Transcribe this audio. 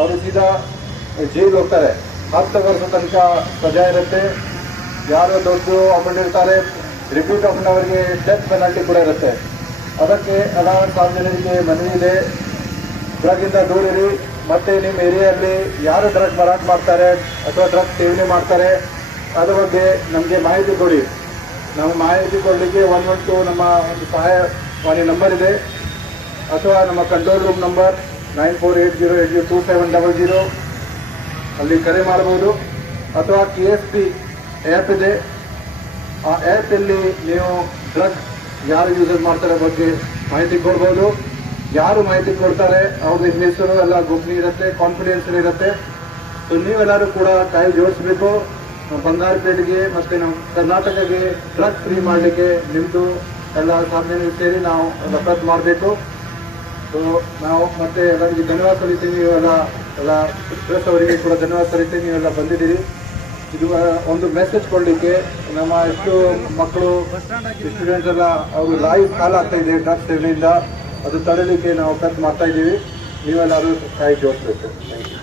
ಅವರು ಸೀದಾ ಜೈಲು ಹೋಗ್ತಾರೆ. 10 ವರ್ಷ ತನಕ ಸಜಾ ಇರುತ್ತೆ. ಯಾರು ದೊಡ್ಡ ಅಫೆಂಡರ್ ಇರ್ತಾರೆ, ರಿಪೀಟ್ ಅಫೆಂಡರ್ ಅವರಿಗೆ ಡೆತ್ ಪೆನಾಲ್ಟಿ ಕೂಡ ಇರುತ್ತೆ. ಅದಕ್ಕೆ ಹಲವಾರು ಸಾರ್ವಜನಿಕರಿಗೆ ಮನವಿ ಇದೆ, ಡ್ರಗ್ಗಿಂದ ದೂರ ಇರಿ. ಮತ್ತು ನಿಮ್ಮ ಏರಿಯಾದಲ್ಲಿ ಯಾರು ಡ್ರಗ್ ಮಾರಾಟ ಮಾಡ್ತಾರೆ ಅಥವಾ ಡ್ರಗ್ ಸೇವನೆ ಮಾಡ್ತಾರೆ ಅದ್ರ ಬಗ್ಗೆ ನಮಗೆ ಮಾಹಿತಿ ಕೊಡಿ. ನಾವು ಮಾಹಿತಿ ಕೊಡಲಿಕ್ಕೆ 112 ನಮ್ಮ ಒಂದು ಸಹಾಯವಾಣಿ ನಂಬರ್ ಇದೆ, ಅಥವಾ ನಮ್ಮ ಕಂಟ್ರೋಲ್ ರೂಮ್ ನಂಬರ್ 9480822700 ಅಲ್ಲಿ ಕರೆ ಮಾಡಬಹುದು. ಅಥವಾ KSP ಆ್ಯಪ್ ಇದೆ, ಆ ಆ್ಯಪಲ್ಲಿ ನೀವು ಡ್ರಗ್ ಯಾರು ಯೂಸರ್ ಮಾಡ್ತಾರೆ ಬಗ್ಗೆ ಮಾಹಿತಿ ಕೊಡ್ಬೋದು. ಯಾರು ಮಾಹಿತಿ ಕೊಡ್ತಾರೆ ಅವ್ರದ್ದು ಹೆಸರು ಎಲ್ಲ ಗೋಪನೀಯ ಇರುತ್ತೆ, ಕಾನ್ಫಿಡೆನ್ಷಿಯಲ್ ಇರುತ್ತೆ. ಸೊ ನೀವೆಲ್ಲರೂ ಕೂಡ ಕೈ ಜೋಡಿಸ್ಬೇಕು. ಬಂಗಾರಪೇಟೆಗೆ ಮತ್ತು ನಮ್ಮ ಕರ್ನಾಟಕಕ್ಕೆ ಡ್ರಗ್ ಫ್ರೀ ಮಾಡಲಿಕ್ಕೆ ನಿಮ್ಮದು ಎಲ್ಲ ಸಾರ್ವಜನಿಕರು ಸೇರಿ ನಾವು ಪ್ರಯತ್ನ ಮಾಡಬೇಕು. ಸೊ ನಾವು ಮತ್ತೆ ಎಲ್ಲರಿಗೆ ಧನ್ಯವಾದ ಸಲ್ಲಿಸ್ತೀವಿ. ನೀವೆಲ್ಲ ಪ್ರೆಸ್ ಅವರಿಗೆ ಕೂಡ ಧನ್ಯವಾದ ಸಲ್ಲಿಸ್ತೀವಿ, ನೀವೆಲ್ಲ ಬಂದಿದ್ದೀರಿ. ಇದು ಒಂದು ಮೆಸೇಜ್ ಕೊಡಲಿಕ್ಕೆ. ನಮ್ಮ ಎಷ್ಟು ಮಕ್ಕಳು ಸ್ಟೂಡೆಂಟ್ಸ್ ಎಲ್ಲ ಅವರು ಲೈವ್ ಕಾಲ ಆಗ್ತಾ ಇದೆ ಡ್ರಗ್ಸ್ ಸೇವನೆಯಿಂದ, ಅದು ತಡೆಯಲಿಕ್ಕೆ ನಾವು ಪ್ರಯತ್ನ ಮಾಡ್ತಾ ಇದ್ದೀವಿ. ನೀವೆಲ್ಲರೂ ಕೈ ಜೋಡಿಸ್ಬೇಕು. Thank you.